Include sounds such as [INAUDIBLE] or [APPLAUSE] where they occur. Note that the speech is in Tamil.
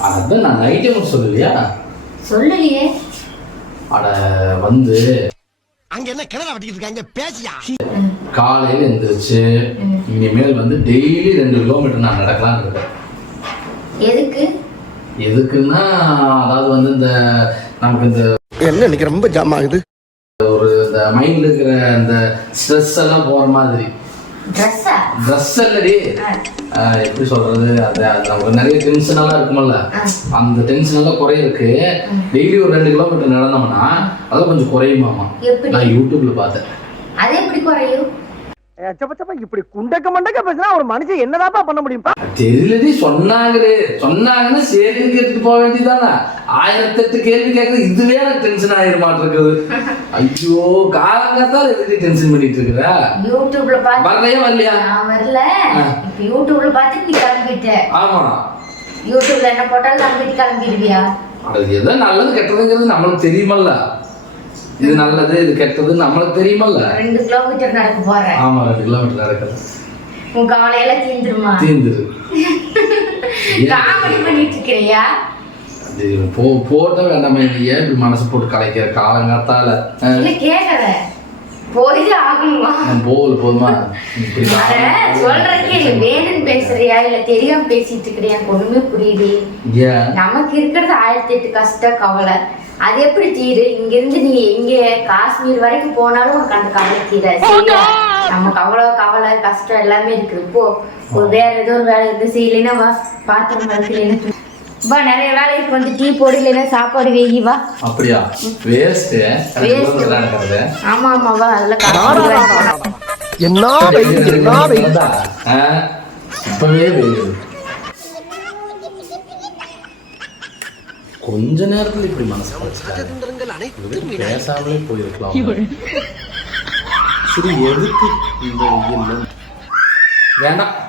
அதான் நான் நைட்டே சொல்லலையா? சொல்லலையே. அட வந்து. அங்க என்ன கிணறு வெட்டிக்கிட்டு இருக்காங்க? பேசியா? காலையில எந்திரிச்சு இனிமேல் வந்து டெய்லி ரெண்டு கிலோமீட்டர் நான் நடக்கலாம்னு இருக்கேன். எதுக்கு? எதுக்குன்னா அதாவது வந்து இந்த நமக்கு இந்த என்ன இன்னைக்கு ரொம்ப ஜாம் ஆகுது? ஒரு இந்த மைண்ட்ல இருக்கிற இந்த ஸ்ட்ரெஸ் எல்லாம் போற மாதிரி. ட்ரெஸ் இல்லடி. ஆஹ் எப்படி சொல்றது? அது நமக்கு நிறைய டென்ஷன் எல்லாம் இருக்குமல்ல? அந்த டென்ஷன் எல்லாம் குறையிருக்கு டெய்லி ஒரு ரெண்டு கிலோமீட்டர் நடந்தோம்னா அது கொஞ்சம் குறையுமாமா எப்படி? நான் யூடியூப்ல பார்த்தேன். அது எப்படி குறையும்? சப்ப இப்படி குண்டக்க மண்டக்க பேசினா ஒரு மனுஷன் என்னதாப்பா பண்ண முடியும்ப்பா தெரியலடி சொன்னாங்களே. சொன்னாங்கன்னா சரின்னு கேட்டுட்டு போக வேண்டியதானே ஆயிரத்தெட்டு கேள்வி கேட்கறது இதுவே எனக்கு டென்ஷன் ஆயிட மாட்டிருக்குது. ஐயோ காலங்காத்தால எதுக்கு டென்ஷன் பண்ணிட்டு இருக்கிற? யூடியூப்ல பார்த்து வரலையா வரலையா? வரல. யூடியூப்ல பார்த்து நீ கிளம்பிட்ட. ஆமா. யூடியூப்ல என்ன போட்டாலும் நம்பிட்டு கிளம்பிடுவியா? அது எதோ நல்லது கெட்டதுங்கிறது நம்மளுக்கு தெரியுமல்ல. இது நல்லது இது கெட்டது நம்மளுக்கு தெரியுமல்ல? ரெண்டு கிலோமீட்டர் நடக்க போறேன் ஆமா ரெண்டு கிலோமீட்டர் நடக்கிறது உன் கவலையெல்லாம் தீந்துருமா? தீர்ந்துரு [LAUGHS] காமெடி பண்ணிட்டு இருக்கிறியா போ போட்ட வேண்டாமே நீ ஏன் இப்படி மனசு போட்டு கலைக்கிற? காலங்காத்தால. கேக்குறேன் போய் ஆகணுமா? போகல போதுமா? சொல்றதுக்கே வேணும்னு பேசுறியா? இல்ல தெரியாம பேசிட்டு இருக்கிறியா ஒண்ணுமே புரியுது நமக்கு இருக்கிறது ஆயிரத்தி எட்டு கஷ்ட கவலை. அது எப்படி தீரு? இங்க இருந்து நீ எங்க? காஷ்மீர் வரைக்கும் போனாலும் உனக்கு அந்த கவலை தீராது. சரியா? நமக்கு அவ்வளவு கவலை கஷ்டம் எல்லாமே இருக்குது போ. ஒரு வேற ஏதோ ஒரு வேலை இருந்து செய்யலைன்னா வா. பாத்திரம் வளர்க்கலைன்னா வா நிறைய வேலை இருக்கு வந்து டீ போடு இல்லைன்னா சாப்பாடு வெயி வா. அப்படியா? வேஸ்ட் ஆமா ஆமா வா. அதெல்லாம் என்ன வெயில் என்ன வெயில் இப்பவே வெயில். கொஞ்ச நேரத்துல இப்படி மனசு. பேசாமலே போயிருக்கலாம். சரி எதுக்கு இந்த வேண்டாம்.